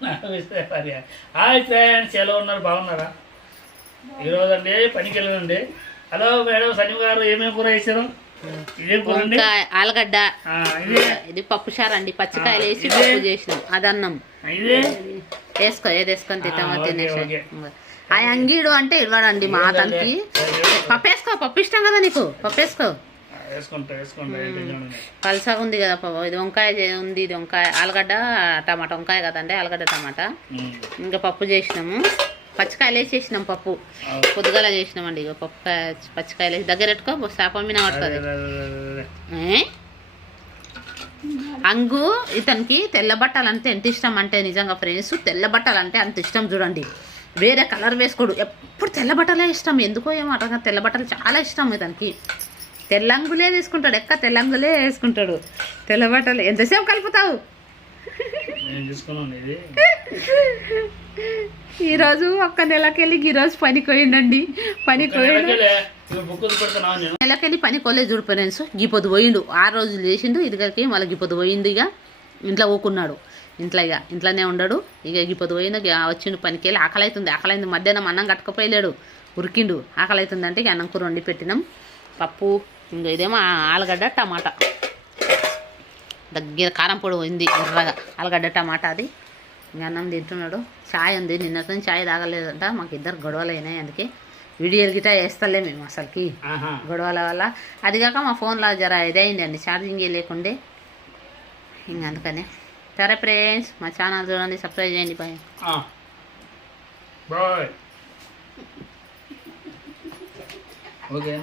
Hi friends, ఎలా ఉన్నారు? బాగున్నారా? ఈరోజు అండి పనికి వెళ్ళండి. హలో మేడం, సలీం గారు ఏమేమి కూర వేసారు? ఇదేం కూర అండి? ఆలుగడ్డ, ఇది పప్పు చారు అండి. పచ్చికాయలు వేసి పప్పు చేసినాం. అది అన్నం వేసుకో, ఏది వేసుకొని తింటామో తినేసి. ఆ అంగీడు అంటే ఇవ్వడండి మా అతనికి. పప్పు వేసుకో, పప్పు ఇష్టం కదా నీకు, పప్పు వేసుకో. పల్సగా ఉంది కదా పప్పు. ఇది వంకాయ ఉంది, ఇది వంకాయ ఆలుగడ్డ టమాటా. వంకాయ కదండి, ఆలుగడ్డ టమాటా. ఇంకా పప్పు చేసినాము, పచ్చికాయలు వేసి చేసినాం. పప్పు పొద్దుగల చేసినామండి. ఇక పప్పు పచ్చికాయలు వేసి దగ్గర పెట్టుకో, శాపం మీద పడుతుంది. అంగు ఇతనికి తెల్ల బట్టలు అంటే ఎంత ఇష్టం అంటే, నిజంగా ఫ్రెండ్స్, తెల్ల బట్టలు అంటే అంత ఇష్టం. చూడండి, వేరే కలర్ వేసుకోడు, ఎప్పుడు తెల్ల బట్టలే ఇష్టం. ఎందుకో ఏమో అట్లా తెల్ల బట్టలు చాలా ఇష్టం ఇతనికి. తెల్లంగులే తీసుకుంటాడు, తెల్లంగులే వేసుకుంటాడు. తెల్ల బట్టలు ఎంతసేపు కలుపుతావు? ఈరోజు ఒక్క నెలకెళ్ళి ఈరోజు పనికి పోయిండండి. పనికి పోయిండు, నెలకెళ్ళి పని కోలేదు. చూడు ఫ్రెండ్స్, గిపోదు పోయిండు. 6 రోజులు చేసిండు ఇదిగరికి. మళ్ళీ గిపోదు పోయిండు. ఇక ఇంట్లో ఊకున్నాడు. ఇంట్లోనే ఉండడు. ఇక గిపోదు పోయిండు. వచ్చిండు పనికి వెళ్ళి. ఆకలి అవుతుంది. మధ్యాహ్నం అన్నం కట్టుకుపోయలేడు, ఉరికిండు. ఆకలి అవుతుందంటే ఇక అన్నం కూర వండి పెట్టినాం. పప్పు, ఇంకా ఇదేమో ఆలుగడ్డ టమాటా. దగ్గర కారం పొడి పోయింది ఎర్రగా, ఆలుగడ్డ టమాటా. అది ఇంకా అన్నం తింటున్నాడు. ఛాయ్ ఉంది, నిన్నటి నుంచి ఛాయ్ తాగలేదంట. మాకు ఇద్దరు గొడవలు అయినాయి, అందుకే వీడియోలు గిటా వేస్తలే మేము అసలుకి గొడవల వల్ల. అది కాక మా ఫోన్లో జర ఇదైంది అండి, ఛార్జింగ్ లేకుండే. ఇంక అందుకనే. సరే ఫ్రెండ్స్, మా ఛానల్ చూడండి, సబ్స్క్రైబ్ చేయండి. బాయ్. ఓకే.